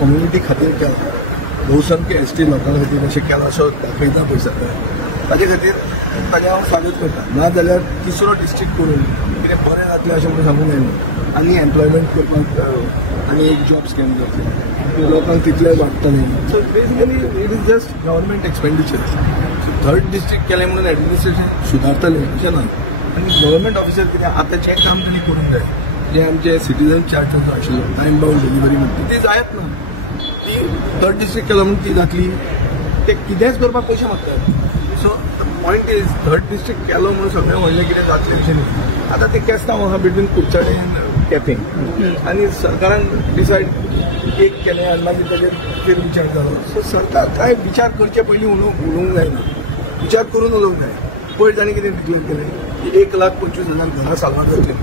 Community खातीर केला, बहुसंख्य एसटी लोकां खातीर अशें केलां असो दाखयता पळय सरकार, ताजे खातीर ताजें हांव स्वागत करता. नाजाल्यार तिसरो डिस्ट्रिक्ट करून कितें बरें जातलें अशें म्हणून सांगूंक जायना. आनी एम्प्लॉयमेंट करपाक आनी एक जॉब स्कॅम जातले, लोकांक तितले वाडटले. So basically it is just government expenditure. Third district केलें म्हणून एडमिनिस्ट्रेशन सुदारतलें अशें ना. आनी गव्हर्मेंट ऑफिसर कितें आतां जें काम तांणी करूंक जाय, जे आमचे सिटीजन चार्टर जो आशिल्लो टायम बाउंड डिलिव्हरी म्हणटा ती जायत ना. ती थर्ड डिस्ट्रिक्ट केलो म्हणून ती जातली, ते कितेंच करपाक पयशे मागतात. So point is third district केलो म्हणून सगळें व्हडलें कितें जातलें अशें न्ही. आतां ते केस्तांव आहा बिटवीन कुडचडें आनी केपें, आनी सरकारान डिसायड एक केलें आनी मागीर ताजेर विचार जालो. सो सरकार कांय विचार करचे पयलीं उलोवंक जायना, विचार करून उलोवंक जाय. पयर तांणी कितें डिक्लेअर केलें की 1,25,000 घरां साल्वार जातलीं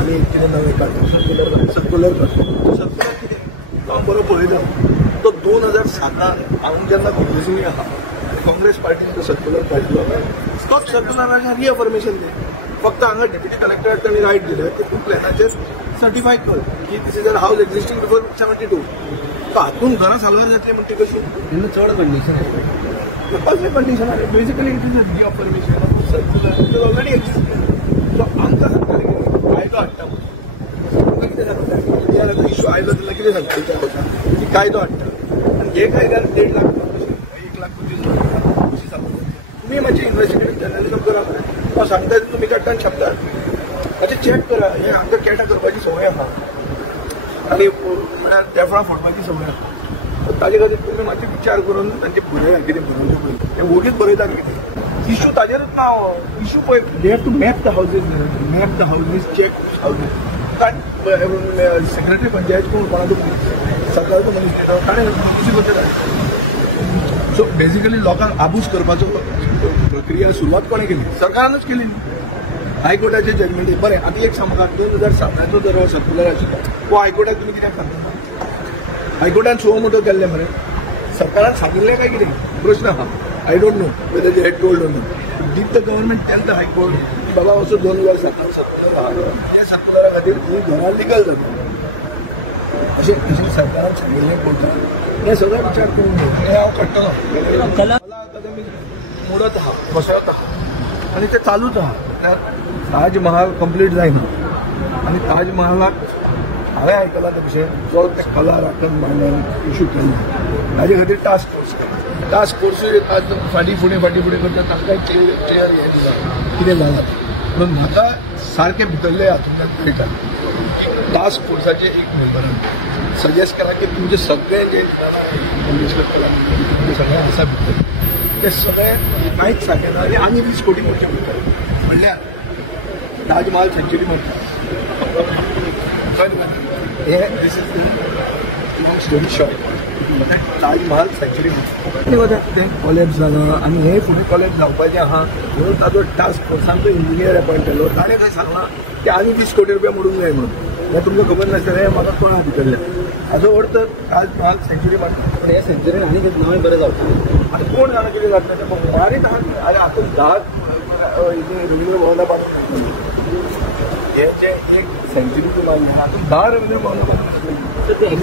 आनी कितें नवें काडटा सर्क्युलर काडटा. सर्क्युलर कितें तो बरो पळयता. तो 2007 हांव जेन्ना काँग्रेसींनी आहा काँग्रेस पार्टीन तो सर्क्युलर काडलो, तोच सर्क्युलराचें रिअफर्मेशन दे. फक्त हांगा डेप्युटी कलेक्टर तांणी रायट दिलें की तूं प्लॅनाचेर सर्टिफाय कर की दिस इज अ हावस एक्झिस्टिंग बिफोर 72. तो हातून घरां साल्वार जातली म्हणटी कशी चड कंडिशन आहे. कसले कंडिशन आहे? Basically it is a reaffirmation of circular it is already existing. So आमकां सांगताले की कायदो हाडटा म्हणून कितें सांगता इश्यू आयलो जाल्यार कितें सांगता की कायदो हाडटा आनी हे कायद्यान 1.5 लाख 1,25,000 कशी सांगता. तुम्ही मातशें इन्व्हेस्टिगेट जर्नलिझम करा. तो सांगता तुम्ही काडटा शब्दार मातशें चॅक करा. हे आमकां कॅटा करपाची संवय आहा आनी म्हळ्यार तेफळां फोडपाची संवय आहा. ताजे खातीर तुमी मातशें विचार करून तांचे बरयता कितें बरोवचें पळय. ते वोगीच बरयता कितें इश्यू ताजेरूच ना. इश्यू पळय they have to map the houses check houses. Secretary panchayat कोण कोणाचो सरकारचो मनीस ताणें मनीस करता. सो बेसिकली लोकांक आबूज करपाचो प्रक्रिया सुरवात कोणें केली? सरकारानूच केली न्ही. हायकोर्टाचे जजमेंट बरें. आतां एक सांगता 2007चो जर हो सर्क्युलर आशिल्लो वो हायकोर्टाक तुमी कित्याक सांगता? हायकोर्टान सो मोठो केल्लें मरे. सरकारान सांगिल्लें काय कितें? प्रश्न आहा. I don't know whether they had told or not. Did the government tell the high court की बाबा असो 2007 सर्क्युलर आहा, त्या सर्क्युलरा खातीर ही घरां लिगल जाता अशें सरकारान सांगिल्लें पळयता. हे सगळें विचार करून हे हांव काडटलो. कला अकादमी मोडत आहा, बसयत आहा आनी ते चालूच आहा. ताज महाल कंप्लीट जायना आनी ताज महालाक हांवें आयकलां ते विशय जो ते कला राखण मंडळान इश्यू केल्लो ताजे खातीर टास्क फोर्स केला. टास्क फोर्सूय आज फाटीं फुडें करता तांकांय चेअर हें दिलां कितें जालां म्हणून म्हाका सारकें भितरले हातूंतल्यान कळटा. टास्क फोर्साचे एक मेंबरान सजेस्ट केला की तुमचे सगळे जे ते सगळें आसा भितर ते सगळें कांयच सारकें ना आनी 20 कोटी करचे पडटले. म्हणल्यार ताज महाल सेंच्युरी म्हणटा हे this is long story short. Taj Mahal century म्हणटा तें कॉलेज जालां आनी हें फुडें कॉलेज जावपाचें आहा म्हणून ताजो टास्क फोर्सांचो इंजिनियर अपॉयंट केलो. ताणें थंय सांगलां की आनी 20 कोटी रुपया मोडूंक जाय म्हणून. हें तुमकां खबर नासतलें. हें म्हाका कळ्ळां भितरलें. हाजो अर्थ ताज महाल सेंच्युरी म्हणटा पूण हे सेंच्युरीन आनी कितें नवें बरें जावचें. आतां कोण जाणा कितें जातलें तें मारीत आहा. अरे आतां 10 रवींद्र भवनां बांदून हे जे एक सेंच्युरी बांदलें हातूंत 10 रवींद्र भवनां बांदून